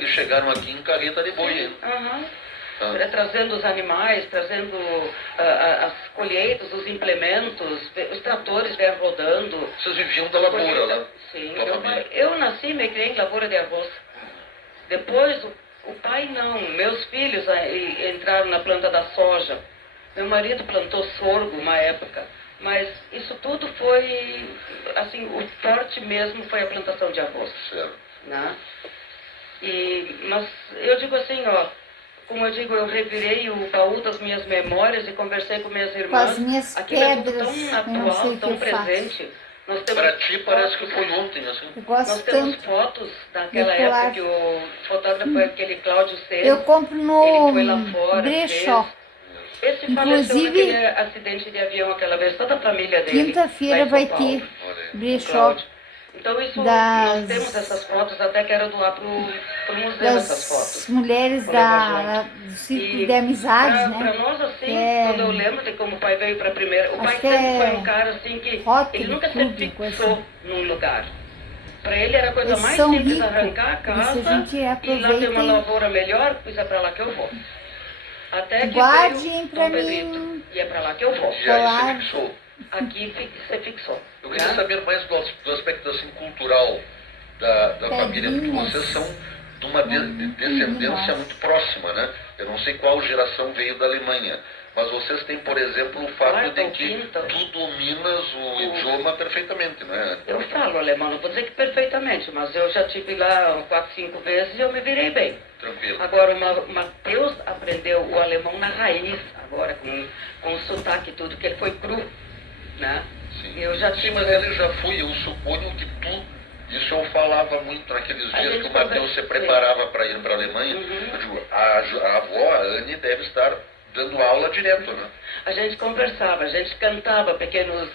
que chegaram aqui em carreta de boi. Trazendo os animais, trazendo as colheitas, os implementos, os tratores vieram rodando. Vocês viviam da lavoura lá? Sim, eu nasci e me criei em lavoura de arroz. Depois, o pai não, meus filhos entraram na planta da soja. Meu marido plantou sorgo uma época. Mas isso tudo foi, assim, o forte mesmo foi a plantação de arroz. Certo. Né? Mas eu digo assim, ó, como eu digo, eu revirei o baú das minhas memórias e conversei com minhas irmãs. Com as minhas aquilo pedras, é tudo tão atual, tão presente. Nós temos para ti parece que foi ontem, assim. Nós temos fotos daquela época que o fotógrafo foi aquele Cláudio César. Eu compro no ele foi lá fora, brechó. Esse faleceu naquele acidente de avião aquela vez, toda a família dele. Quinta-feira vai ter brechó. Então isso, nós temos essas fotos, até quero doar para o museu essas fotos. Mulheres do Círculo de Amizades, né? Para nós, assim, quando eu lembro de como o pai veio para a primeira... O pai Acho sempre foi um cara, assim, que ele nunca se clube, fixou num lugar. Para ele era a coisa Eles mais são simples ricos, arrancar a casa isso a gente e lá aproveita ter uma e- lavoura melhor, pois é para lá que eu vou. Até que Guardem veio pra Dom Pedrito, mim. e é para lá que eu vou. E aí você fixou. Aqui você fixou. Eu queria saber mais do aspecto assim, cultural da família, porque vocês são de uma descendência muito próxima, né? Eu não sei qual geração veio da Alemanha, mas vocês têm, por exemplo, o fato de que tu dominas o idioma perfeitamente, não é? Eu falo alemão, não vou dizer que perfeitamente, mas eu já estive lá 4, 5 vezes e eu me virei bem. Tranquilo. Agora, o Matheus aprendeu o alemão na raiz, agora, com o sotaque e tudo, que ele foi cru, né? Sim. Eu já Sim, mas ele já foi, eu suponho que tu... Isso eu falava muito naqueles dias que o Matheus se preparava para ir para a Alemanha. Eu digo, a avó, a Anne, deve estar dando aula direto, né? A gente conversava, a gente cantava pequenos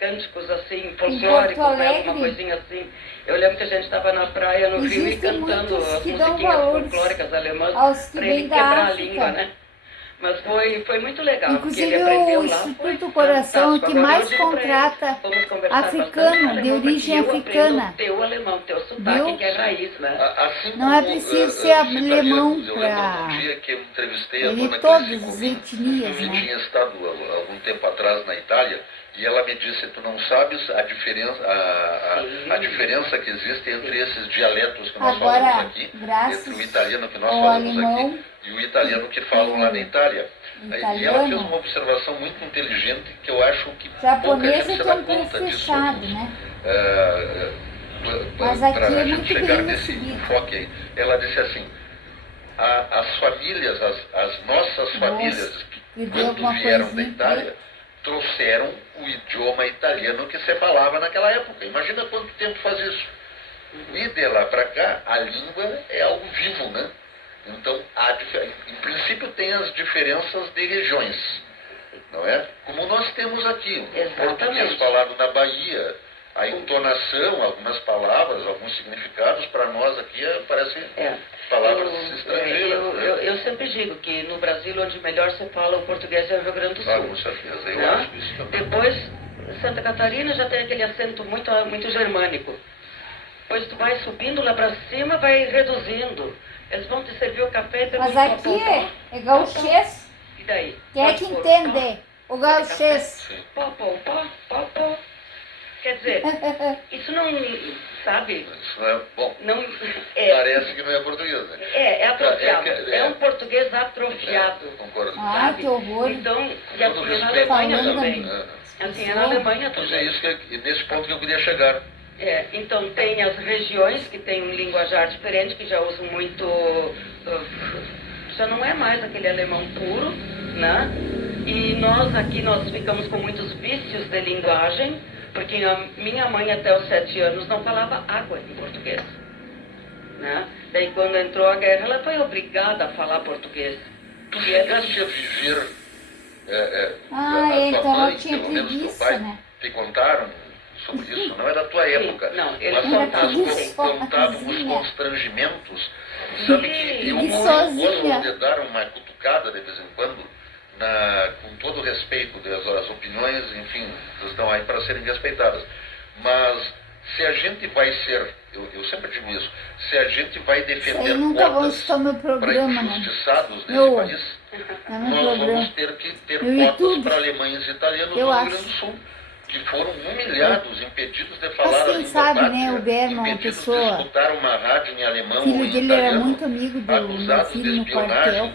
cânticos assim, folclóricos, né? Alguma coisinha assim. Eu lembro que a gente estava na praia no Rio e cantando as musiquinhas folclóricas alemãs para ele quebrar a língua, né? Mas foi muito legal. Inclusive o Instituto do Coração que mais contrata africano, de origem africana. Teu alemão, teu sotaque, que é raiz, né? Assim não é preciso ser alemão para... Eu para... lembro um dia que eu entrevistei a dona todas Crissi as Covini, etnias, que né? tinha estado há algum tempo atrás na Itália, e ela me disse, tu não sabes a diferença que existe entre esses dialetos que nós falamos aqui, entre o italiano que nós falamos aqui e o italiano que falam lá na Itália. E ela fez uma observação muito inteligente que eu acho que pouca gente se dá conta disso. Né? Para a gente chegar nesse enfoque aí. Ela disse assim, as famílias, as nossas famílias, que quando vieram da Itália, trouxeram o idioma italiano que se falava naquela época. Imagina quanto tempo faz isso. E de lá para cá, a língua é algo vivo, né? Então, em princípio tem as diferenças de regiões, não é? Como nós temos aqui, o português falado na Bahia, a entonação, algumas palavras, alguns significados, para nós aqui parecem palavras estrangeiras. Eu sempre digo que no Brasil, onde melhor se fala o português é o Rio Grande do Sul. Com certeza, eu acho isso também. Depois, Santa Catarina já tem aquele acento muito germânico. Depois tu vai subindo lá para cima, vai reduzindo. Eles vão te servir o café e mas aqui é gauchês. E daí? Quem é que entende o gauchês? Quer dizer, isso não, sabe? Isso não é bom. Não, parece que não é português, né? É atrofiado. É um português atrofiado. Concordo. Que horror. Então, e assim é na Alemanha também. Assim é na Alemanha também. também. É isso nesse ponto que eu queria chegar. Então tem as regiões que têm um linguajar diferente, que já usam muito, já não é mais aquele alemão puro, né? E nós ficamos com muitos vícios de linguagem, porque a minha mãe até os 7 anos não falava água em português, né? Daí quando entrou a guerra, ela foi obrigada a falar português. Tu chegaste a viver, então tua mãe, eu tinha pelo menos teu preguiça, pai, né? te contaram sobre isso, não é da tua época, não, ele mas contavam os constrangimentos. Sabe que eu gosto de dar uma cutucada de vez em quando, com todo o respeito das opiniões, enfim, estão aí para serem respeitadas. Mas se a gente vai ser eu sempre digo isso, se a gente vai defender Isso aí nunca vão cotas escutar meu para programa, né? injustiçados nesse Meu- país, Tá no nós programa. vamos ter que ter No cotas YouTube. para alemães e italianos Eu no Rio acho. Grande do Sul, que foram humilhados, impedidos de falar Mas a quem língua sabe, pátria, né, o Berman, uma impedidos de pessoa... escutar uma rádio em alemão O filho ou em dele era italiano, muito amigo do meu acusados filho de no quartel. espionagem.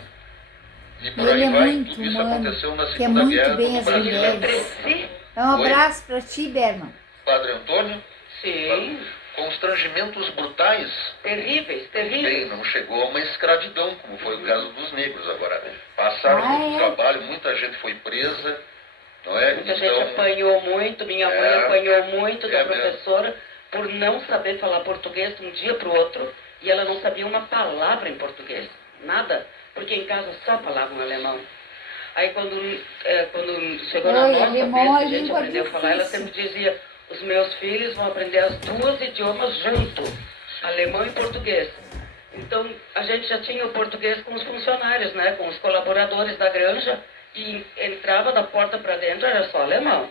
E por E ele aí é vai, muito tudo isso humano, aconteceu na quer Segunda muito Guerra, bem quando o as Brasil era mulheres. povo. É um Oi? abraço pra ti, Berman. Padre Antônio, Sim, constrangimentos brutais. terríveis, Bem, terríveis. não chegou a uma escravidão, como foi o caso dos negros agora. Passaram muito trabalho, muita gente foi presa, não é? Muita gente apanhou muito, minha mãe apanhou muito da professora por não saber falar português de um dia para o outro, e ela não sabia uma palavra em português, nada, porque em casa só falavam alemão. Aí quando chegou na nossa vez, que a gente aprendeu a falar, ela sempre dizia, os meus filhos vão aprender as duas idiomas junto, alemão e português. Então, a gente já tinha o português com os funcionários, né, com os colaboradores da granja, e entrava da porta para dentro, era só alemão.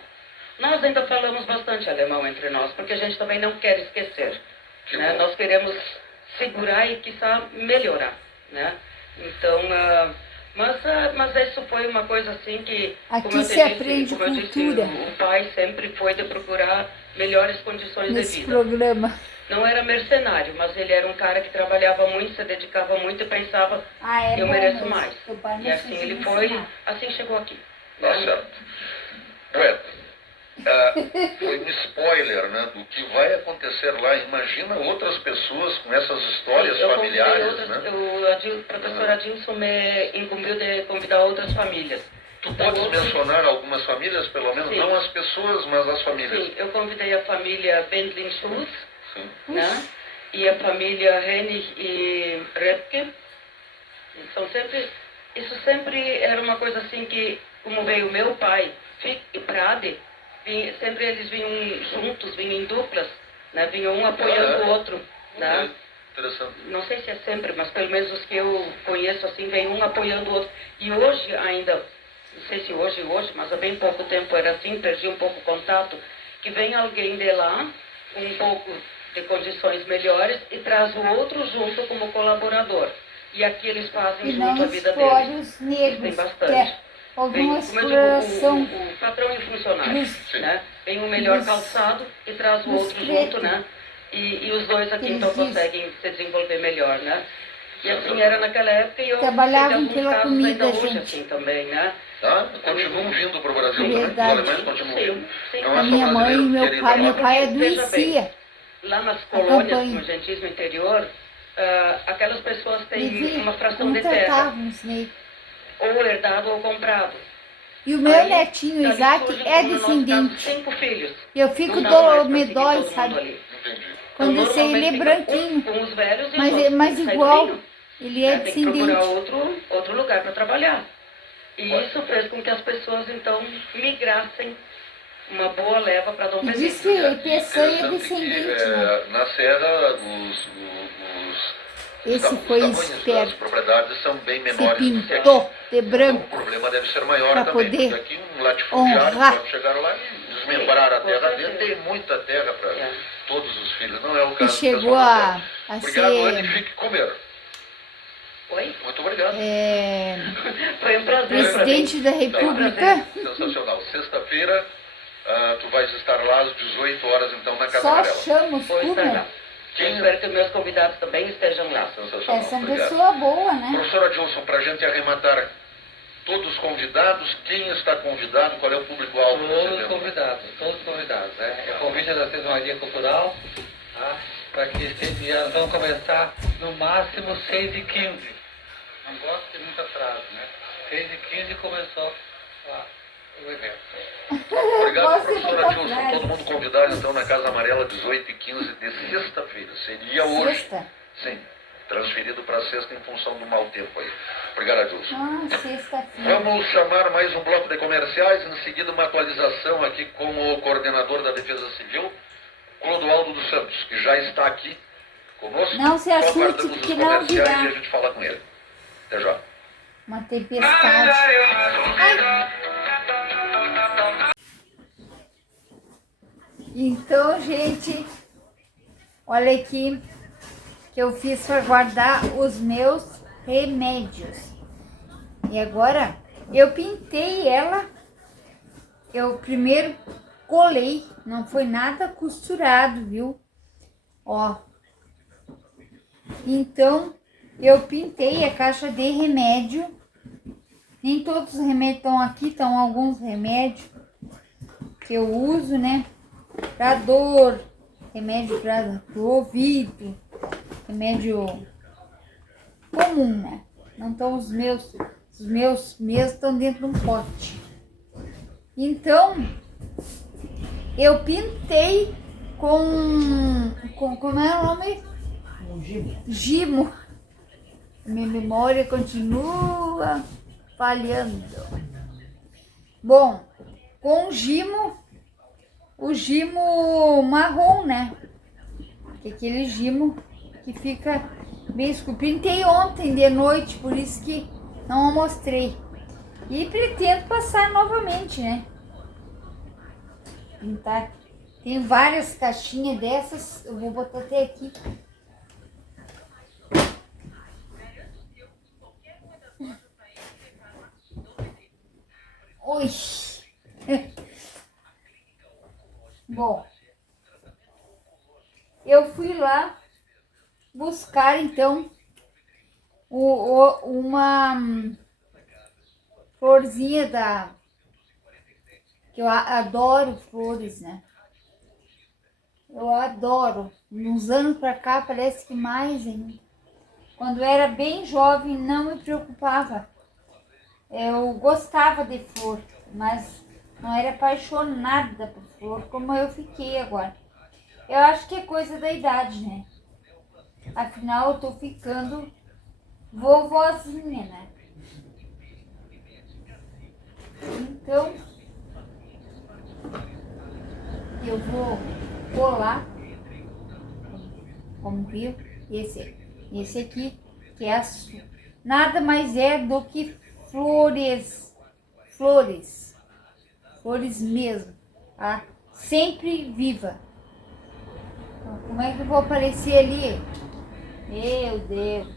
Nós ainda falamos bastante alemão entre nós, porque a gente também não quer esquecer. Né? Nós queremos segurar e, quiçá, melhorar. Né? Então, mas isso foi uma coisa assim que, Aqui se aprende cultura. O pai sempre foi de procurar melhores condições Nesse de vida. programa. Não era mercenário, mas ele era um cara que trabalhava muito, se dedicava muito e pensava, eu mereço mais. E assim ele foi, assim chegou aqui. Tá certo. Bueno, foi um spoiler, né, do que vai acontecer lá. Imagina outras pessoas com essas histórias familiares, né? O professor Adilson me incumbiu de convidar outras famílias. Tu podes mencionar algumas famílias, pelo menos, não as pessoas, mas as famílias. Sim, eu convidei a família Bendlin Schultz, né? Ixi. E a família Hennig e Repke. Isso sempre era uma coisa assim que, como veio meu pai, Fick e Prade, sempre eles vinham juntos, vinham em duplas, né? Vinham um apoiando o outro. Né? Interessante. Não sei se é sempre, mas pelo menos os que eu conheço assim, vem um apoiando o outro. E hoje ainda, não sei se hoje, mas há bem pouco tempo era assim, perdi um pouco o contato, que vem alguém de lá, com um pouco de condições melhores, e traz o outro junto como colaborador. E aqui eles fazem junto a vida deles. Os negros, tem bastante. Houve uma Como eu exploração. digo, o patrão e o funcionário, né? Tem o melhor calçado e traz o outro junto, né? E os dois aqui então conseguem se desenvolver melhor, né? E assim era naquela época e eu trabalhavam sei de alguns pela casos comida, ainda hoje gente. assim também, né? Continuam vindo para o Brasil também? Os Verdade. alemães continuam. Sim. Não é A só minha mãe e brasileiro meu querido pai, lá. meu pai é do Veja bem, ICIA. Lá nas colônias, campanha. no gentismo interior, aquelas pessoas têm uma fração como de terra, tratavam os negros. ou herdado ou comprado. E o meu Aí, netinho dali Isaac surgem, é como no nosso caso, descendente. 5 filhos. Eu fico Não dava mais pra me seguir dói, todo mundo sabe? ali. Entendi. Quando Então, eu sei, ele é normalmente fica branquinho. com os velhos e Mas, os outros mas têm que sair do igual, ninho, ele é né? Tem que procurar descendente. outro lugar para trabalhar. E isso fez com que as pessoas, então, migrassem uma boa leva para Dom E Pedro. diz que Peçanha é Interessante descendente, que, né? na Serra, Esse os foi tamanhos das esperto. propriedades são bem Se menores do que aqui. pintou de Então, o branco. problema deve ser maior pra também, poder porque aqui um latifundiário honrar. pode chegar lá e desmembrar a com terra certeza. dele, tem muita terra para É. todos os filhos, não é o E caso do chegou pessoal da a terra. Obrigado, Anne, ser fique comer. Oi? Muito obrigado. Foi um prazer para mim. presidente da República. Sensacional. Sexta-feira, tu vais estar lá às 18 horas, então, na Casa Só Amarela. chama os Vou estar lá. turma. Eu espero que meus convidados também estejam lá. Sensacional. Essa é uma Obrigado. pessoa boa, né? Professora Dilson, para a gente arrematar, todos convidados, quem está convidado, qual é o público-alvo? Todos convidados. Né? É convite da Sesmaria Cultural, tá? Para que esse dia nós vamos começar no máximo 6h15. Não gosto de muito atraso, né? 6h15 começou o evento. Obrigado, Gosto professora muito Dilson. atrás. Todo mundo convidado, então, na Casa Amarela, 18h15 de sexta-feira. Seria hoje. Sexta. Sim, transferido para sexta em função do mau tempo aí. Obrigado, Dilson. Ah, sexta-feira. Vamos chamar mais um bloco de comerciais, em seguida uma atualização aqui com o coordenador da Defesa Civil, Clodoaldo dos Santos, que já está aqui conosco. Não se Só assuste, aguardamos porque os não comerciais virá. e a gente fala com ele. Até já. Uma tempestade. Ai. Então, gente, Olha aqui que eu fiz para guardar os meus remédios. E agora eu pintei ela. Eu primeiro colei, não foi nada costurado, viu? Ó. Então eu pintei a caixa de remédio. Nem todos os remédios estão aqui, estão alguns remédios que eu uso, né? Pra dor, remédio para o ouvido, remédio comum, né? Não estão os meus mesmos estão dentro de um pote. Então, eu pintei com como é o nome? Gimo. Minha memória continua falhando. Bom, com gimo, o gimo marrom, né? Que é aquele gimo que fica bem escuro. Pintei ontem de noite, por isso que não mostrei. E pretendo passar novamente, né? Pintar. Tem várias caixinhas dessas, eu vou botar até aqui. Ui! Bom, eu fui lá buscar então uma florzinha que eu adoro flores, né? Eu adoro. Uns anos pra cá parece que mais ainda. Quando eu era bem jovem não me preocupava. Eu gostava de flor, mas não era apaixonada por flor como eu fiquei agora. Eu acho que é coisa da idade, né? Afinal, eu tô ficando vovozinha, né? Então, eu vou colar, como viu, esse aqui, que é nada mais é do que flores mesmo, tá? Sempre viva. Então, como é que eu vou aparecer ali? Meu Deus.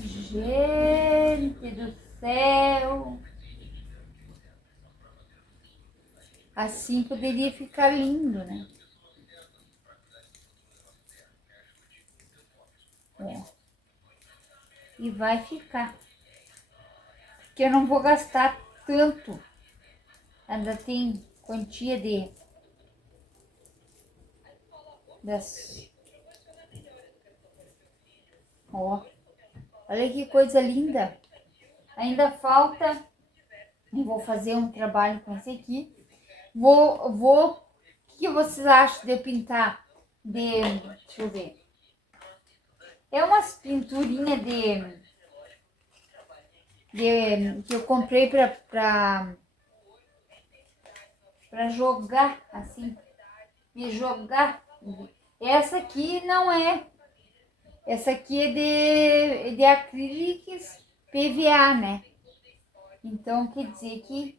Gente do céu. Assim poderia ficar lindo, né? É. E vai ficar. Porque eu não vou gastar tanto. Ainda tem quantia Ó, olha que coisa linda. Ainda falta. Eu vou fazer um trabalho com esse aqui. O que vocês acham de eu pintar? Deixa eu ver. É umas pinturinhas que eu comprei pra jogar, assim, me jogar. Essa aqui não é. Essa aqui é de acrílicos PVA, né? Então, quer dizer que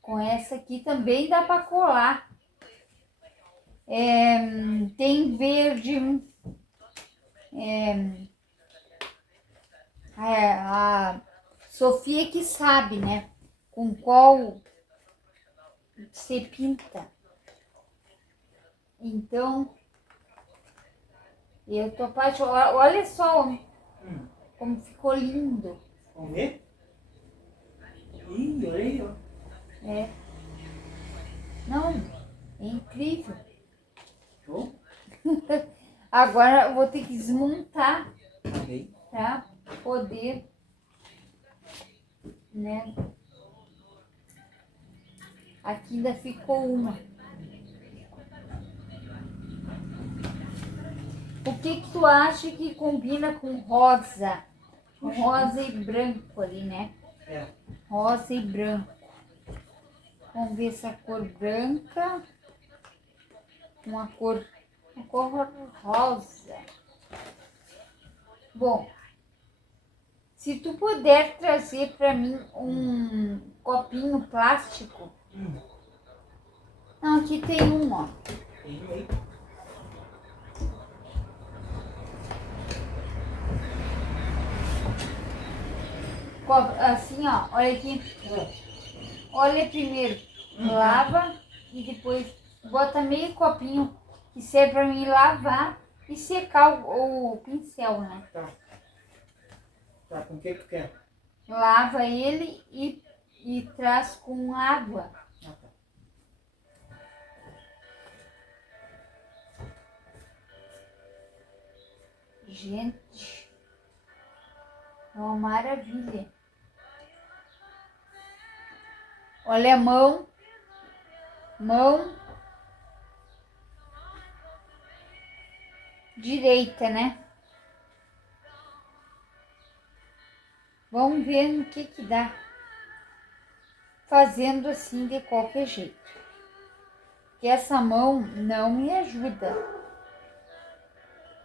com essa aqui também dá para colar. Tem verde. A Sofia que sabe, né? Com qual você pinta. Então, eu tô apaixonada. Olha só como ficou lindo. Vamos ver? Ih, olha aí, ó. É. Não, é incrível. Show? Agora eu vou ter que desmontar Ok. para poder, né? Aqui ainda ficou uma. O que tu acha que combina com rosa? Rosa e branco ali, né? É. Rosa e branco. Vamos ver essa cor branca. Uma cor rosa. Bom, se tu puder trazer para mim um copinho plástico Não, aqui tem um, ó. Tem um aí. Assim, ó, olha aqui. Olha primeiro, lava e depois bota meio copinho que serve pra mim lavar e secar o pincel, né? Tá. Tá, com o que tu quer? Lava ele e traz com água. Ah, tá. Gente, é uma maravilha. Olha a mão direita, né? Vamos ver no que dá. Fazendo assim de qualquer jeito. Que essa mão não me ajuda.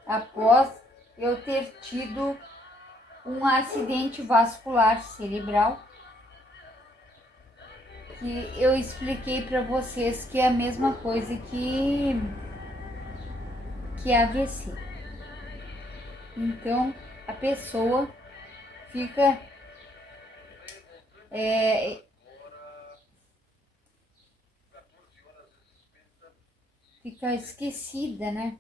Após eu ter tido um acidente vascular cerebral, que eu expliquei para vocês que é a mesma coisa que AVC. Então a pessoa fica fica esquecida, né?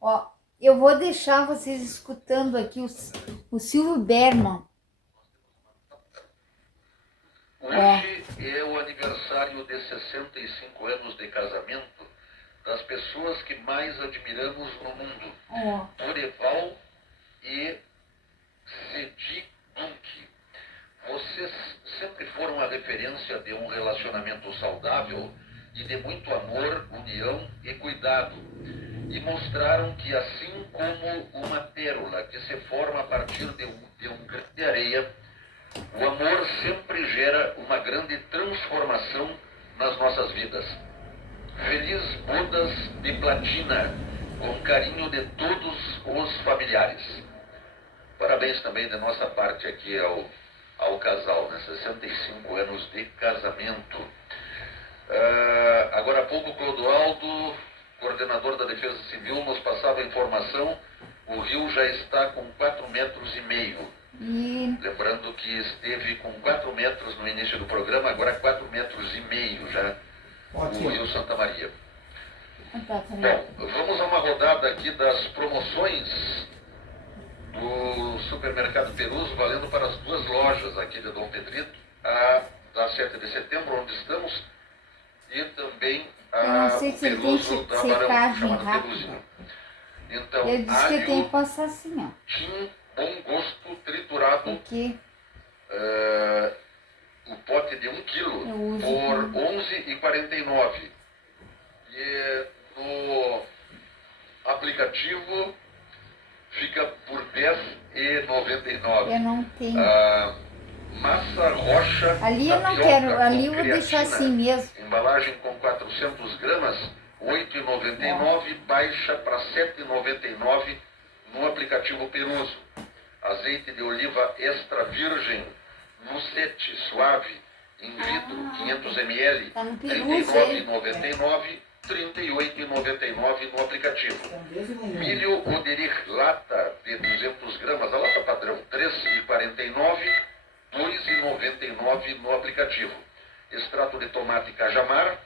Ó, eu vou deixar vocês escutando aqui o Silvio Berman. Hoje é o aniversário de 65 anos de casamento das pessoas que mais admiramos no mundo. Dorival e Sedi Dunk. Vocês sempre foram a referência de um relacionamento saudável e de muito amor, união e cuidado. E mostraram que assim como uma pérola que se forma a partir de um grão de areia, o amor sempre gera uma grande transformação nas nossas vidas. Feliz bodas de platina, com carinho de todos os familiares. Parabéns também da nossa parte aqui ao casal, né? 65 anos de casamento. Agora há pouco, Clodoaldo, coordenador da Defesa Civil, nos passava a informação: o rio já está com 4,5 metros. Lembrando que esteve com 4 metros no início do programa, agora 4,5 metros já, o rio Santa Maria. Bom, vamos a uma rodada aqui das promoções do Supermercado Peruso, valendo para as duas lojas aqui de Dom Pedrito, a da 7 de setembro, onde estamos, e também a Peruso da Barão, chamada Peruzinho. Então, ele disse que tem que passar assim, ó. Tim Bom Gosto triturado, aqui. O pote de 1 quilo por R$ 11,49. E no aplicativo fica por R$ 10,99. Eu não tenho. Massa rocha. Ali eu não quero, ali eu vou deixar assim mesmo. Embalagem com 400 gramas, R$ 8,99, baixa para R$ 7,99 no aplicativo Peruso. Azeite de oliva extra virgem, Nucete suave, em vidro, 500 ml, tá no R$ Peruso, 39,99, R$ 38,99 no aplicativo. Milho Oderich lata de 200 gramas, a lata padrão, R$ 3,49, R$ 2,99 no aplicativo. Extrato de tomate Cajamar,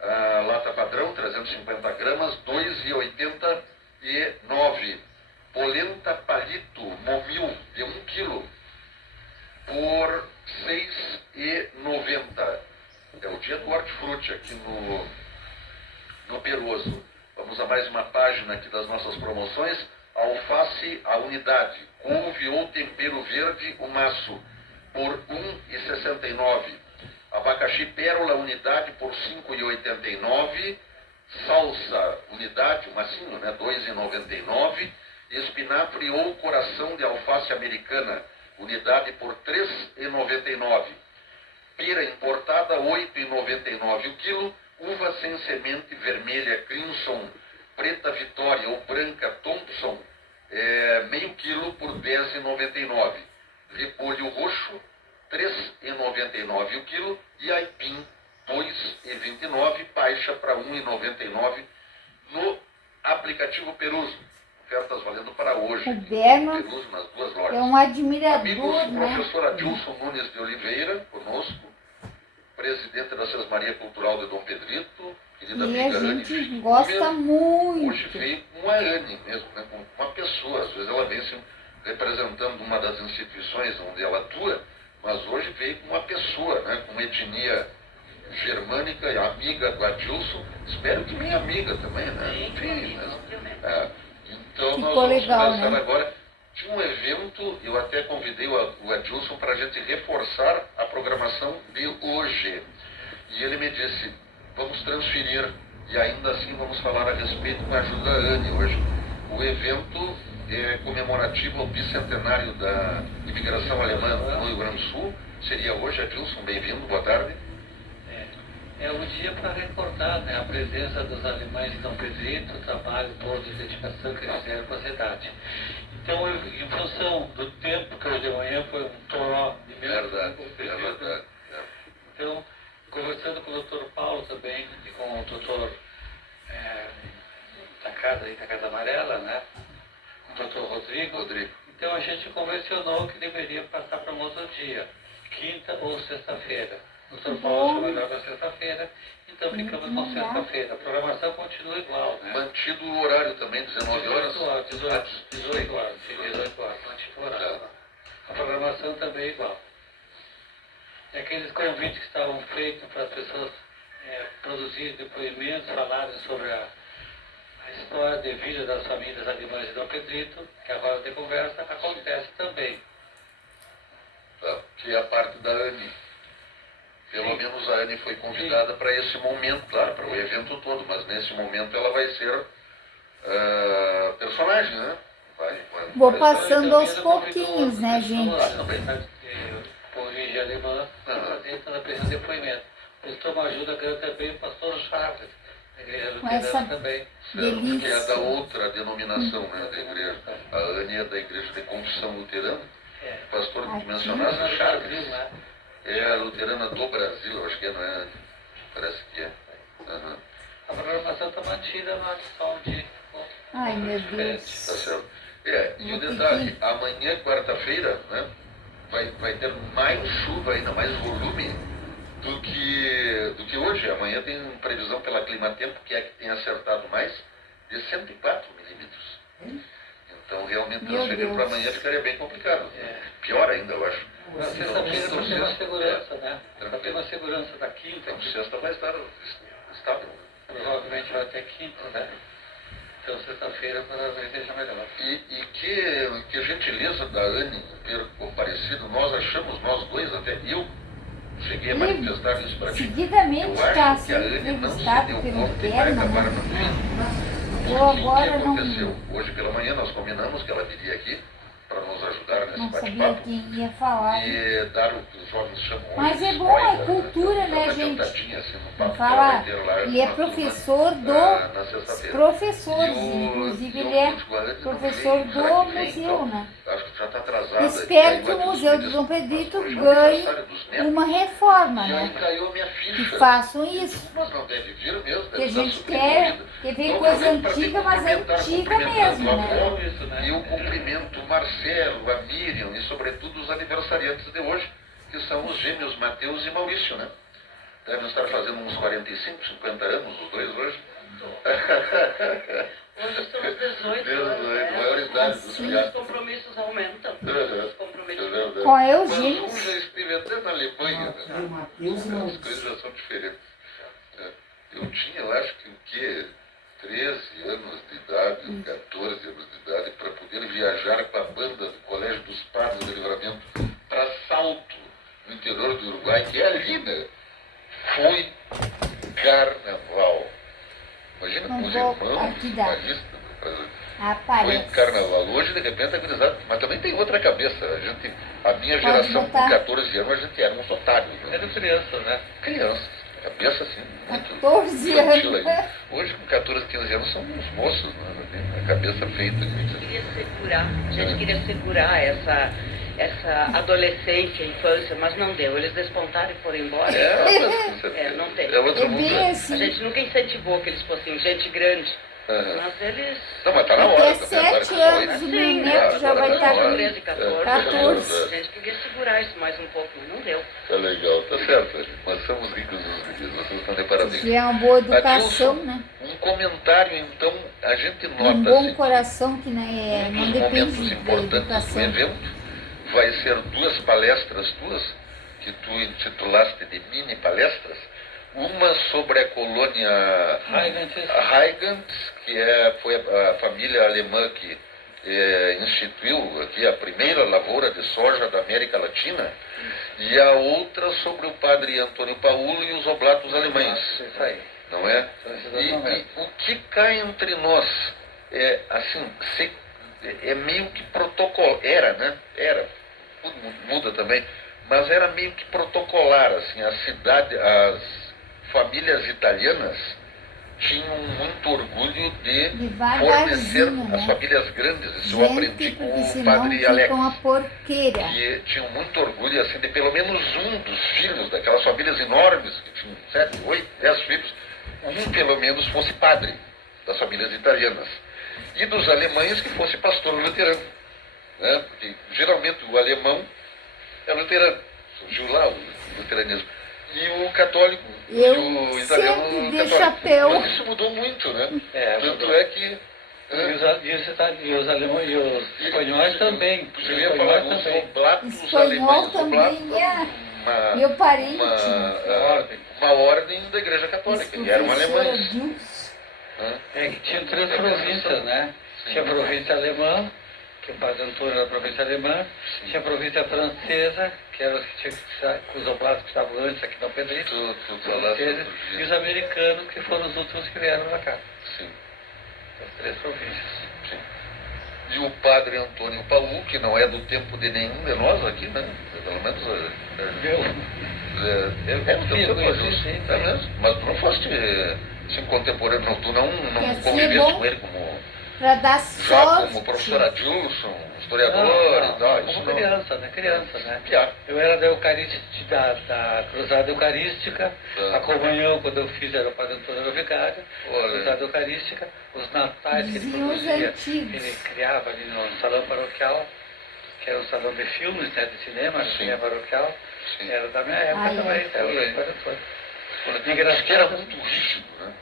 a lata padrão, 350 gramas, R$ 2,89. Polenta palito momil de 1 quilo por R$ 6,90. É o dia do hortifruti aqui no Peruso. Vamos a mais uma página aqui das nossas promoções. Alface a unidade, couve ou tempero verde, o maço, por R$ 1,69. Abacaxi pérola unidade por R$ 5,89. Salsa unidade, o massinho, né, R$ 2,99. Espinafre ou coração de alface americana, unidade por R$ 3,99. Pera importada, R$ 8,99 o quilo. Uva sem semente vermelha Crimson, preta Vitória ou branca Thompson, meio quilo por R$ 10,99. Repolho roxo, 3,99 o quilo, e aipim 2,29, baixa para 1,99 no aplicativo Peruso. Ofertas valendo para hoje. O Berman Peruso nas duas lojas. é um admirador, Amigos, né? professor Adilson Nunes de Oliveira, conosco, presidente da Sesmaria Cultural de Dom Pedrito, querida E a amiga Anne gente Fischler. gosta Hoje muito. veio com a Anne mesmo, né, com uma pessoa. Às vezes ela vem se representando uma das instituições onde ela atua, mas hoje veio com uma pessoa, né, com uma etnia germânica, e amiga do Adilson, espero que minha amiga também, né? Enfim, né? Então nós Ficou vamos legal, conversar né? agora de um evento, eu até convidei o Adilson para a gente reforçar a programação de hoje. E ele me disse, vamos transferir, e ainda assim vamos falar a respeito com a ajuda da Anne hoje. O evento é comemorativo ao bicentenário da imigração alemã no Rio Grande do Sul. Seria hoje, Adilson, bem-vindo, boa tarde. É um dia para recordar, né, a presença dos alemães de Dom Pedrito, o trabalho todo de dedicação que eles fizeram para a cidade. Então, em função do tempo que hoje de manhã foi um toró de Verdade, é verdade. Então, conversando com o doutor Paulo também, e com o doutor da Casa Amarela, né, com o doutor Rodrigo. Então, a gente convencionou que deveria passar para um outro dia, quinta ou sexta-feira. O doutor Paulo achou melhor na sexta-feira, então ficamos com sexta-feira. A programação continua igual, né? Mantido o horário também, 19 horas? 18 horas, mantido o horário. A programação também é igual. E aqueles convites que estavam feitos para as pessoas produzirem depoimentos, falarem sobre a história de vida das famílias alemãs de Dom Pedrito, que é a roda de conversa, acontece também. Tá, que é a parte da Anne. Pelo menos a Anne foi convidada para esse momento, claro, para o evento todo, mas nesse momento ela vai ser personagem, né? Vou passando aos pouquinhos, né, gente? Por origem alemã, dentro da presença de depoimento. Prestou uma ajuda grande também o pastor Charles, da igreja luterana também. Que é da outra denominação, né, da igreja. A Anne é da igreja de confissão luterana. O pastor que mencionasse, Charles, é a luterana do Brasil, eu acho que não é, parece que é. A programação está mantida na ação de... Ai, meu Deus. Tá certo. E o detalhe, amanhã, quarta-feira, né, vai ter mais chuva ainda, mais volume do que hoje. Amanhã tem previsão pela Climatempo, que é que tem acertado mais, de 104 milímetros. Então, realmente, transferir para amanhã ficaria bem complicado. Pior ainda, eu acho. Na sexta-feira vai ter uma segurança, né? Vai ter uma segurança da quinta. Então, sexta vai estar estável. Provavelmente vai até quinta, né? Então, sexta-feira provavelmente seja melhor. E que gentileza da Anne ter comparecido. Nós achamos, nós dois, até eu, cheguei a manifestar isso para ti. Seguidamente está que a sendo Anne não se entrevistado deu pelo conta e vai acabar Berman, no né? fim. Eu O que agora aconteceu? Hoje pela manhã nós combinamos que ela viria aqui para nos ajudar nesse não sabia bate-papo quem ia falar. e dar o que os jovens chamam Mas hoje é de bom, é spoiler, cultura, né, uma gente? adiantadinha, assim, no Não papo que ela fala, vai ter lá ele é na turma, professor na dos sexta-feira. professores, E o- inclusive e o ele é Crítico Valente não professor vem, do será que vem, museu, então? né? Acho que já está atrasado. Espero que o Museu do Dom Pedrito ganhe uma reforma, E aí né? caiu a minha Que ficha. façam isso. Mas não deve vir mesmo. Que a deve estar gente quer ver Então, coisa aproveito para te antiga, mas cumprimentar, antiga cumprimentando mesmo, a né? avó, E eu cumprimento o Marcelo, a Miriam e, sobretudo, os aniversariantes de hoje, que são os gêmeos Mateus e Maurício, né? Devem estar fazendo uns 45, 50 anos, os dois hoje. Hoje são os 18 18, né? maior idade dos Os filhos. compromissos aumentam. Uhum. Os compromissos É verdade. Qual é o Mas gênio? um já esteve até na Alemanha, né? Mateus e As Maurício. coisas já são diferentes. Eu tinha, eu acho que o quê? 13 anos de idade, 14 anos de idade, para poder viajar com a banda do Colégio dos Padres do Livramento para Salto, no interior do Uruguai, que é ali, né? Foi carnaval. Imagina com os irmãos, aqui dá. maristas do Brasil. Foi Aparece. carnaval. Hoje, de repente, a gurizada... Mas também tem outra cabeça. A minha Pode geração, botar. com 14 anos, a gente era uns otários. Né? Era criança, né? Criança. Cabeça assim, muito 14 infantil anos. ainda. Hoje, com 14, 15 anos, são uns moços, né? A cabeça feita. queria segurar, a gente queria segurar essa adolescência, infância, mas não deu. Eles despontaram e foram embora. Não tem. É outro É mundo. bem Né? A assim. gente nunca incentivou que eles fossem gente grande, mas eles... Não, mas tá na hora. Até 7 anos o meu neto já vai estar com 13, 14. 14. A gente queria segurar isso mais um pouco, mas não deu. Tá legal, tá certo. Nós somos ricos dos meninos, vocês estão de parabéns. Que é uma boa educação, Adilson, né? um comentário, então, a gente Um nota bom assim, coração que né, um não dos depende momentos da importantes do educação. evento vai ser 2 palestras tuas, que tu intitulaste de mini palestras. Uma sobre a colônia Heigans, que foi a família alemã que instituiu aqui a primeira lavoura de soja da América Latina, e a outra sobre o padre Antônio Paulo e os oblatos alemães. Isso aí. Não é? Exatamente. E o que cai entre nós é assim, é meio que protocolo, era, né? Era, tudo muda também, mas era meio que protocolar, assim, as famílias italianas tinham muito orgulho de fornecer Devagarzinho, as né? famílias grandes, isso eu aprendi Gente, com porque o senão padre Alex. ficam a porqueira. Que tinham muito orgulho assim, de pelo menos um dos filhos daquelas famílias enormes, que tinham 7, 8, 10 filhos, um pelo menos fosse padre das famílias italianas. E dos alemães que fosse pastor luterano. Né? Porque geralmente o alemão é luterano, surgiu lá o luteranismo. E o católico, Eu e o italiano sempre de católico. chapéu. Mas isso mudou muito, né? Tanto mudou. é que... E os alemães e os espanhóis também. Os Eu ia falar espanhóis os também. oblatos Espanhol alemães. também é Uma, meu parente. uma ordem da Igreja Católica, e eram alemães. Dilson. É que tinha 3 províncias, né? Tinha a província alemã, que o padre Antônio era a província alemã, tinha a província francesa, que eram os que tinham que estar, os oblatos que estavam antes aqui no Pedrito, Tu falaste outro e dia. os americanos, que foram os últimos que vieram pra cá. Sim, As 3 províncias. sim. E o padre Antônio Paul, que não é do tempo de nenhum de nós aqui, né? Pelo menos Viu? é do Sim, eu tempo conheci, justo. sim. É mesmo? Mas tu não foste assim, contemporâneo, não, tu não Quer ser conviveste bom? com ele como, Pra dar já sorte. como professor Adilson, historiador Não, e tal. Isso como não. criança, né? Criança, né? Piá. Eu era da Eucarística, da Cruzada Eucarística, a comunhão, quando eu fiz, era o padre Antônio era o vigário, Olha. Cruzada Eucarística, os natais que ele Diziam os produzia, antigos. ele criava ali no salão paroquial, que era um salão de filmes, né, de cinema, Sim. cinema paroquial, Sim. era da minha época Ai, também, é. era o padre Antônio. Acho que era muito rígido, né?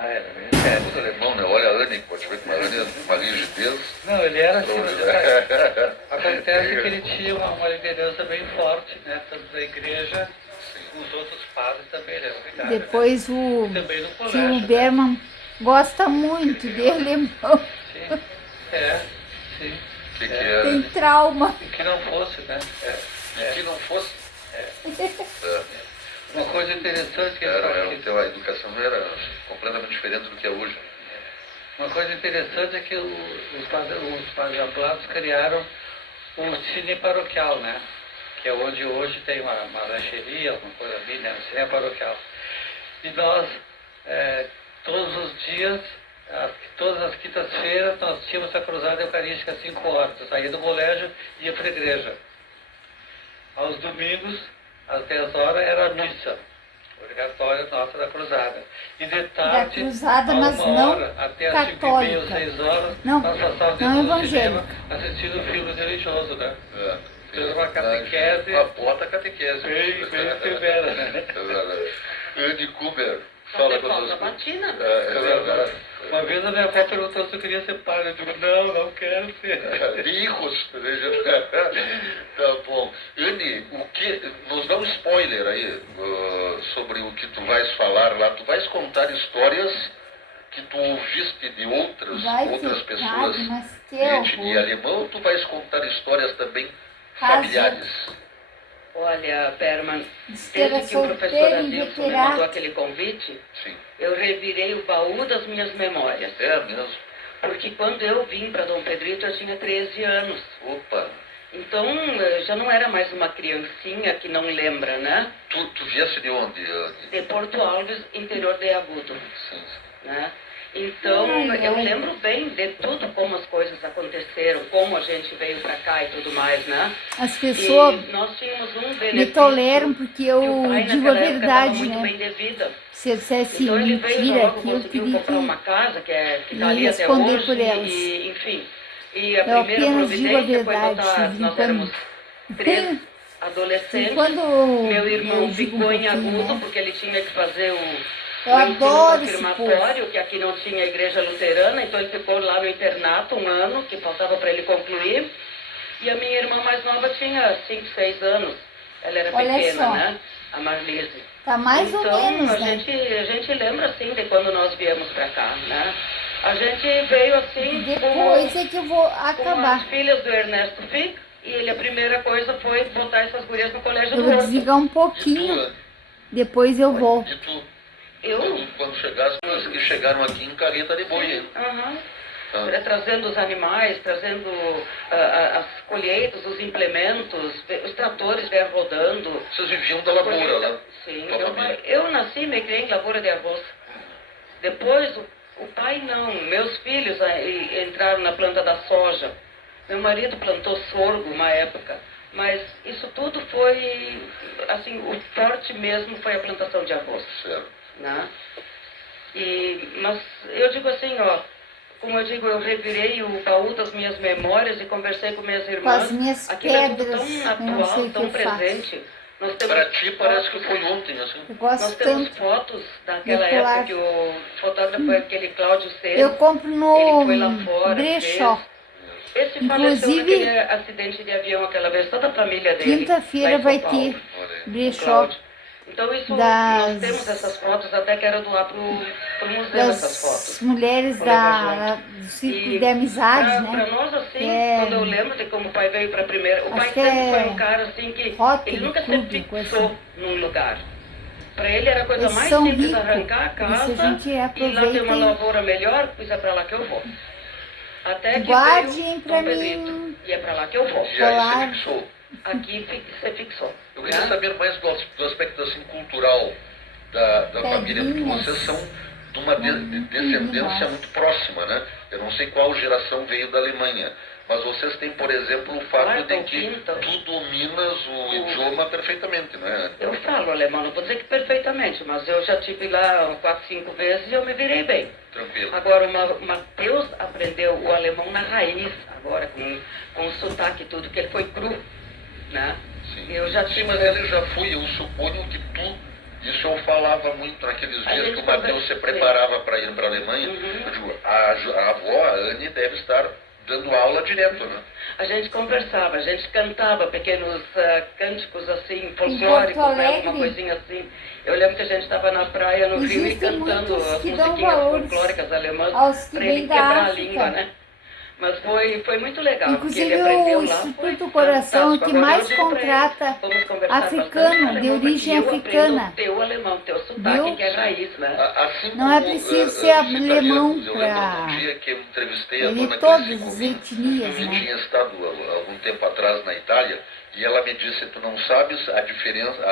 Era bem sério. Muito alemão, né? Olha a Anne, pode ver que uma rigidez. Não, ele era assim, mas É. acontece que ele tinha uma liderança bem forte, né, tanto da igreja, os outros padres também, ele era um vigário, Depois o né? Também no tio colégio, né? Berman gosta muito de alemão. Sim, sim. O que É. Tem era? trauma. E que não fosse, né? Que não fosse. Uma coisa interessante que A educação era completamente diferente do que é hoje. uma coisa interessante é que os padres ablados criaram o cine paroquial, né? Que é onde hoje tem uma lancheria, alguma coisa ali, né? O cine paroquial. E nós, todos os dias, todas as quintas-feiras, nós tínhamos a cruzada eucarística às 5 horas. Eu saía do colégio e ia para a igreja. Aos domingos, às 10 horas, era a missa obrigatória nossa da cruzada. E de tarde, cruzada, a mas 1 não hora, até às 5h30 ou católica. 6 horas, Não, nós passávamos não dentro do cinema evangélica. assistindo filmes religiosos, né? Fez uma catequese. Uma bota catequese. Bem severa, né? É verdade. Andy Kuber, fala Falta conosco. batina. É verdade. Uma vez a minha avó perguntou se eu queria ser padre. Eu digo, não quero ser. Hijos, tá bom. Andy, nos dá um spoiler aí sobre o que tu vais falar lá. Tu vais contar histórias que tu ouviste de outras pessoas mas que de etnia horror. alemã, ou tu vais contar histórias também Caso- familiares? Olha, Berman, Diz que era desde que o professor solteiro e Adilson me veterano. mandou aquele convite, Sim. eu revirei o baú das minhas memórias. É mesmo? Porque quando eu vim para Dom Pedrito, eu tinha 13 anos. Opa! Então, eu já não era mais uma criancinha que não lembra, né? Tu viesse de onde, Andy? De Porto Alves, interior de Agudo, Sim. né? Então, Ai, eu ai. lembro bem de tudo, como as coisas aconteceram, como a gente veio para cá e tudo mais, né? As pessoas E nós tínhamos um me benefício toleram porque eu que o pai digo a naquela época estava verdade, muito né? bem de vida. Se eu dissesse Então ele veio já mentira logo aqui, eu conseguiu teria comprar que uma casa que e está ali até responder hoje, por elas. e enfim. E a Eu primeira apenas digo a providência foi verdade, botar, de vez em nós quando. éramos 3 E adolescentes. quando Meu irmão eu digo um ficou em pouquinho, agudo né? porque ele tinha que fazer Eu o ensino adoro esse confirmatório, que aqui não tinha igreja luterana, então ele ficou lá no internato um ano, que faltava para ele concluir. E a minha irmã mais nova tinha 5, 6 anos. Ela era Olha pequena, só. né? A Marlise. Tá mais então, ou menos, a né? gente lembra assim de quando nós viemos para cá, né? A gente veio assim Depois é que eu vou com acabar. as filhas do Ernesto Fick, e ele, a primeira coisa foi botar essas gurias no colégio Eu do vou Horto. desligar um E tu, pouquinho, Anne? depois eu volto. E tu, Eu? quando chegasse, os que chegaram aqui em carreta de boi, hein? Aham. Ah. Trazendo os animais, trazendo as colheitas, os implementos, os tratores vieram rodando. Vocês viviam da lavoura, né? Sim, Tua meu família. pai, eu nasci e me criei em lavoura de arroz. Depois, o pai não. Meus filhos entraram na planta da soja. Meu marido plantou sorgo uma época. Mas isso tudo foi, assim, o forte mesmo foi a plantação de arroz. Certo. Né? Mas eu digo assim, ó, como eu digo, eu revirei o baú das minhas memórias e conversei com minhas Com irmãs. as minhas Aquilo é tudo pedras, tão eu não sei natural, o que tão eu faço. presente. Nós temos Para ti parece que fotos- foi ontem, assim. Eu nós gosto temos tanto. fotos daquela de colar. época que o fotógrafo é aquele Cláudio Ceni. Eu compro Ele no foi lá fora, brechó. Esse faleceu Inclusive, naquele acidente de avião aquela vez, toda a família dele. quinta-feira lá em vai São Paulo, ter Olha aí. o brechó Cláudio. Então isso, nós das- temos essas fotos, até quero doar pro museu essas fotos. das mulheres Vou levar do círculo E de amizade, pra né? nós, assim, É- quando eu lembro de como o pai veio pra primeira... O Acho pai que sempre é foi um cara, assim, que Rotary ele nunca se Club, coisa fixou assim. num lugar. Pra ele era a coisa Eles mais são simples ricos, arrancar a por isso casa a gente e lá ter aproveita uma e lavoura melhor, pois é pra lá que eu vou. Até que guardem veio pra Dom Pedrito, mim. e é pra lá que eu vou. E aí Colar. você fixou. Aqui se fixou. Eu queria né? saber mais do aspecto assim, cultural da família, porque Pedrinhas. vocês são de uma descendência nossa. muito próxima, né? Eu não sei qual geração veio da Alemanha, mas vocês têm, por exemplo, o fato Quarta de ou que quinta. tu dominas o idioma perfeitamente, né? Eu falo alemão, não vou dizer que perfeitamente, mas eu já tive lá 4, 5 vezes e eu me virei bem. Tranquilo. Agora, o Mateus aprendeu o alemão na raiz, agora, com o sotaque e tudo, que ele foi cru, né? Sim. Eu já Sim, tive... mas ele já foi, eu suponho que tu, isso eu falava muito naqueles A dias gente que o Mateus se preparava para ir para a Alemanha. Uhum. Eu digo, a avó, a Anne, deve estar dando aula direto, né? A gente conversava, a gente cantava pequenos cânticos assim, Porto folclóricos, né? Alegre, Alguma coisinha assim. Eu lembro que a gente estava na praia no Rio e existem cantando muitos as que dão musiquinhas valores folclóricas alemãs aos que para ele vêm da quebrar a África. língua, né? Mas foi muito legal, Inclusive, porque ele aprendeu o lá. Instituto foi do Coração é fantástico. que Agora, mais eu digo pra ele, contrata vamos conversar africano, bastante de alemão, origem porque eu africana. aprendo o teu alemão, teu sotaque, Viu? que é raiz, né? Assim Não é como, preciso ser os alemão italianos, eu pra- lembro um dia que eu entrevistei a de dona todas Cleci as Comini, etnias, que né? tinha estado há algum tempo atrás na Itália, e ela me disse, tu não sabes a diferença,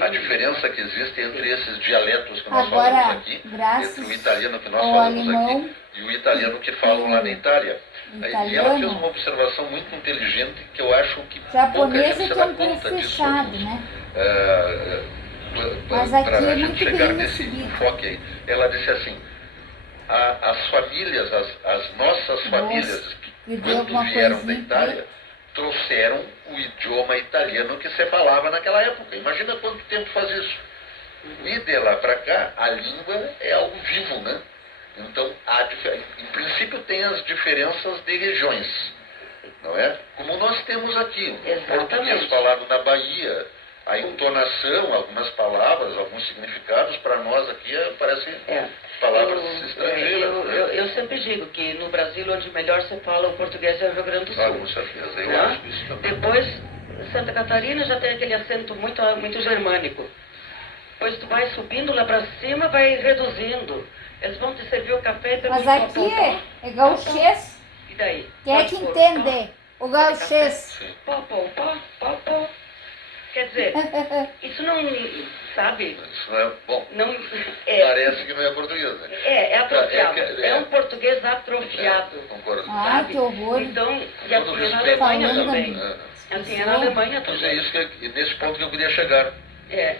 a diferença que existe entre esses dialetos que nós Agora, falamos aqui, graças entre o italiano que nós ao falamos alemão aqui e o italiano que falam lá na Itália. E ela italiano. fez uma observação muito inteligente que eu acho que pouca Japonês gente é se que dá é um pouco conta disso. fechado, né? Mas Para aqui é a gente muito chegar bem nesse recebido. enfoque aí, ela disse assim, as famílias, as nossas famílias, que deu quando alguma vieram da coisinha Itália, trouxeram o idioma italiano que se falava naquela época. Imagina quanto tempo faz isso. E de lá para cá, a língua é algo vivo, né? Então, em princípio, tem as diferenças de regiões, não é? Como nós temos aqui, o Exatamente. português falado na Bahia, a entonação, algumas palavras, alguns significados, para nós aqui parecem palavras estrangeiras. né? Eu sempre digo que no Brasil, onde melhor se fala o português é o Rio Grande do Sul. Ah, com certeza, eu né? acho isso também. Depois, Santa Catarina já tem aquele acento muito germânico. Depois tu vai subindo lá para cima, vai reduzindo. Eles vão te servir o café e Mas perguntam, aqui é gauchês. E daí? Quem é Pode que pôr entende? O gauchês. Sim. Pó. Quer dizer, isso não... sabe? Isso não é bom. Não, Parece que não é português, né? é atrofiado. É É um português atrofiado. Concordo. Ah, Sabe? que horror. Então, e Com assim todo é na respeito. Alemanha Falando também. É. Assim é na Alemanha Pois é também. isso nesse ponto que eu queria chegar.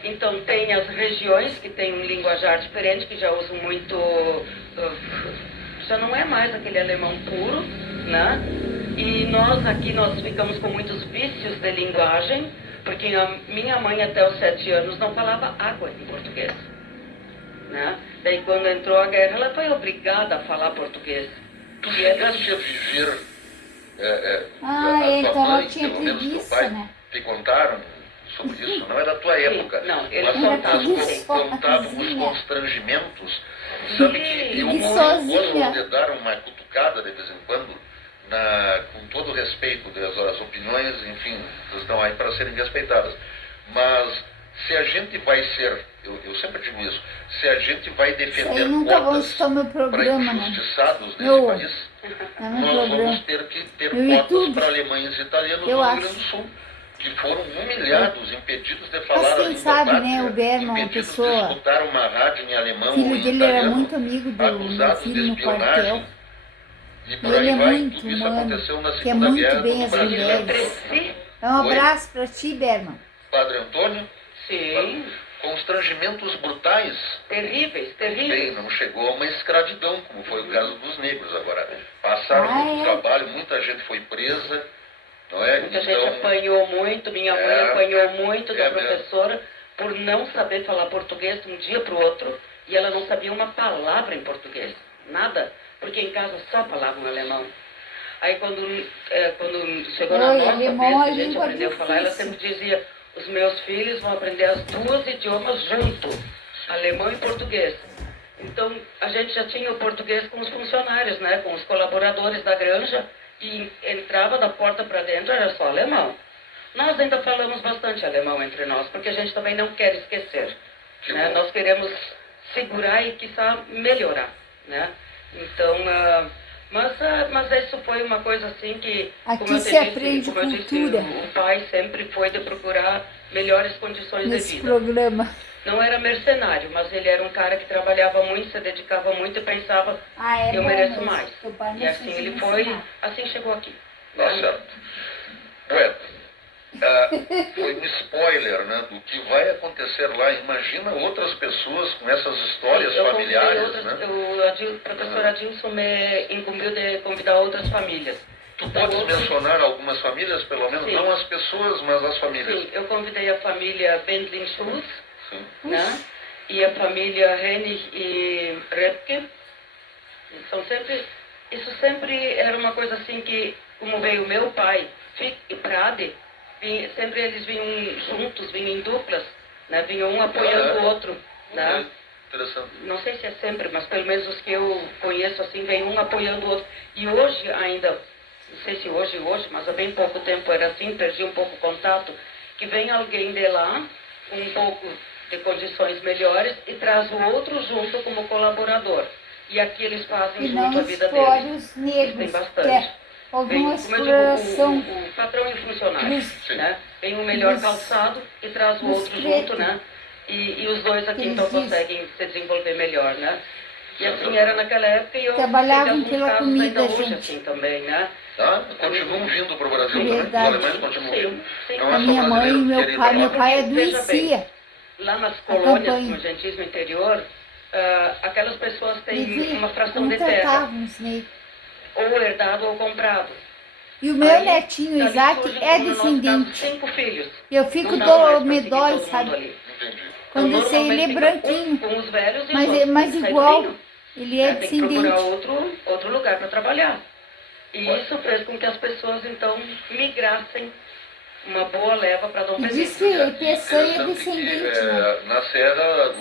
Então tem as regiões que têm um linguajar diferente, que já usam muito, já não é mais aquele alemão puro, né? E nós aqui, nós ficamos com muitos vícios de linguagem, porque a minha mãe até os 7 anos não falava água em português, né? Daí quando entrou a guerra, ela foi obrigada a falar português. Tu E ela- chegaste a viver Ah, a tua então mãe, ela tinha pelo menos teu preguiça, pai, né? te contaram sobre isso? Não é da tua época. Não, ele mas contava, sim. contavam os constrangimentos. Sabe que eu Preguiçosinha. gosto de dar uma cutucada de vez em quando, com todo o respeito das opiniões, enfim, estão aí para serem respeitadas. Mas se a gente vai ser, eu sempre digo isso, se a gente vai Isso aí defender nunca vão cotas escutar meu para programa, né? injustiçados nesse Meu- país, É meu nós programa. vamos ter que ter No cotas YouTube. para alemães e italianos Eu no Rio acho. Grande do Sul, que foram humilhados, impedidos de falar Mas a quem língua sabe, pátria, né, o Berman, uma impedidos pessoa- de escutar uma rádio em alemão O ou filho em dele era italiano, muito amigo do meu acusados filho de no quartel. espionagem. E por Ele aí é vai, muito tudo isso humano, aconteceu na quer Segunda muito Guerra, bem quando o as Brasil mulheres. entre entrou. si, É um Oi? abraço pra ti, Berman. Padre Antônio, sim, constrangimentos brutais. terríveis, Bem, terríveis. não chegou a uma escravidão, como foi o caso dos negros agora. Passaram muito trabalho, muita gente foi presa, não é? Muita gente apanhou muito, minha mãe apanhou muito da mesmo. professora por não saber falar português de um dia para o outro, e ela não sabia uma palavra em português, nada, porque em casa só falavam alemão. Aí quando chegou na Oi, nossa alemão vez, é que a gente língua aprendeu a falar, ela difícil. sempre dizia, os meus filhos vão aprender as duas idiomas junto, alemão e português. Então, a gente já tinha o português com os funcionários, né, com os colaboradores da granja, e entrava da porta para dentro, era só alemão. Nós ainda falamos bastante alemão entre nós, porque a gente também não quer esquecer, Que né? bom. Nós queremos segurar e, quiçá, melhorar, né? Então, mas isso foi uma coisa assim que, Aqui como eu se te disse, aprende como eu disse, cultura. o pai sempre foi de procurar melhores condições Nesse de vida. programa. Não era mercenário, mas ele era um cara que trabalhava muito, se dedicava muito e pensava, Ah, é eu bom mereço mesmo. mais. Teu pai não E assim precisa ele me foi, ensinar. assim chegou aqui. Tá né? certo. Bueno, foi um spoiler, né, do que vai acontecer lá. Imagina outras pessoas com essas histórias Eu convidei familiares, outras, né? o professor Adilson me incumbiu de convidar outras famílias. Tu Então, podes outras- mencionar algumas famílias, pelo menos, Sim. não as pessoas, mas as famílias. Sim, eu convidei a família Bendlin Schulz, Sim. né? E a família Hennig e Repke. Isso sempre era uma coisa assim que, como veio meu pai, Fick e Prade, sempre eles vinham juntos, vinham em duplas, né? Vinham um apoiando o outro, né? Interessante. Não sei se é sempre, mas pelo menos os que eu conheço assim, vem um apoiando o outro. E hoje ainda, não sei se hoje, mas há bem pouco tempo era assim, perdi um pouco o contato, que vem alguém de lá, com um pouco de condições melhores, e traz o outro junto como colaborador. E aqui eles fazem E junto não a vida explore deles. os negros. Tem Que bastante. é alguma Vem, como eu exploração. digo, o patrão e o funcionário, Dos- né? Vem um melhor dos- calçado e traz o dos outro pretos. junto, né? E os dois aqui Eles então dizem. conseguem se desenvolver melhor, né? E assim era naquela época e eu Trabalhavam sei de alguns pela casos comida, ainda hoje gente. assim também, né? Tá? Continuam vindo para o Brasil também. Os Verdade. alemães continuam vindo. Sim, sim. Não é A só minha mãe e brasileiro que meu querem ir pai, pra meu lá. pai Porque, veja adoecia. Lá nas colônias, campanha. no gentismo interior, aquelas pessoas têm Vivia, uma fração como de terra, tratavam os negros. ou herdado ou comprado. E o meu Aí, netinho, dali Isaac, surgem, é como no nosso caso, descendente. 5 filhos. Eu fico Não dá mais pra seguir medói, todo mundo sabe? ali. Entendi. Quando Então, eu sei, ele é normalmente fica branquinho. com os velhos e os Mas, outros mas saem igual, vindo. ele é Tem que procurar descendente. outro lugar para trabalhar. E isso fez com que as pessoas, então, migrassem uma boa leva para Dom E Pedro. diz que Peçanha é Interessante descendente, que, né? na Serra,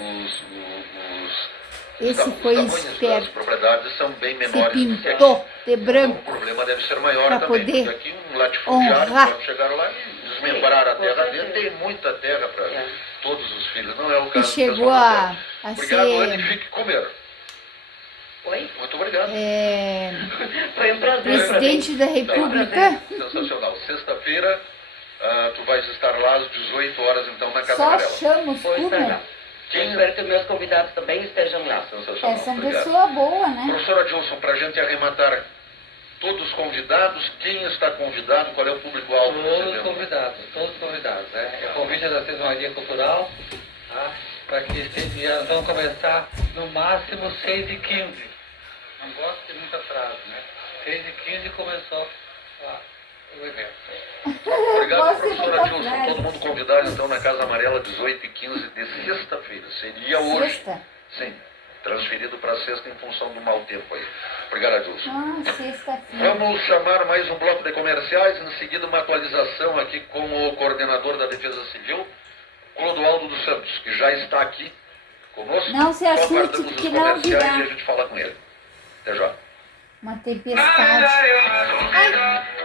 Esse os foi tamanhos das esperto. propriedades são bem Se menores do que aqui. pintou de O branco. problema deve ser maior Pra também, poder porque aqui um latifundiário honrar. pode chegar lá e desmembrar a Com terra certeza. dele, tem muita terra para É. todos os filhos. Não é o E caso do chegou pessoal da a terra. Obrigado, Anne, ser fique comer. Oi? Muito obrigado. Foi um prazer. presidente da Tá, República. sensacional. Sexta-feira, Tu vais estar lá às 18 horas, então, na Casa Só Amarela. chama os Vou estar lá. cubos. Eu espero que meus convidados também estejam lá. Sensacional. São Obrigado. pessoa boa, né? Professora Dilson, para a gente arrematar todos os convidados, quem está convidado, qual é o público-alvo? Todos convidados. Né? É convite da Sesmaria Cultural, tá? Para que já vão começar no máximo 6h15. Não gosto de muito atraso, né? 6h15 começou o evento. Obrigado, Gosto professora muito Dilson. atrás. Todo mundo convidado, então, na Casa Amarela, 18h15 de sexta-feira. Seria hoje. Sexta? Sim, transferido para sexta em função do mau tempo aí. Obrigado, Dilson. Ah, sexta-feira. Vamos chamar mais um bloco de comerciais, em seguida uma atualização aqui com o coordenador da Defesa Civil, Clodoaldo dos Santos, que já está aqui conosco. Não se Só assuste, aguardamos porque os não comerciais virá. e a gente fala com ele. Até já. Uma tempestade. Ai,